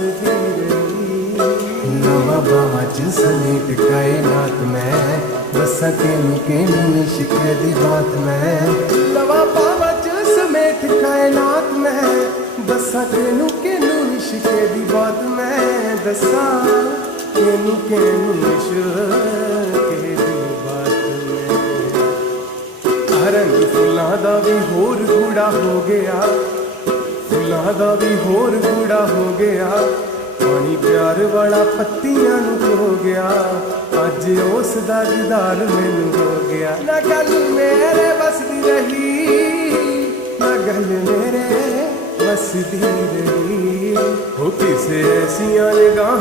बसदी रही। नवा बावा च समेत कायनात मैं दसा केनू इश्क दी बात मैं। नवा बावा च समेत कायनात मैं दसा केनू इश्क दी बात मैं। दसा केनू इश्क दी बात मैं। रंग फुल्लां दा भी होर गूड़ा हो गया, फुल्लां दा भी होर गूड़ा हो गया। पानी प्यार वाला पत्तियां नूं खो गया, अज उस दा दीदार मैनू हो गया। ना गल मेरे बसदी रही, ना गल मेरे बसदी रही। हो किसे ऐसियां निगाहां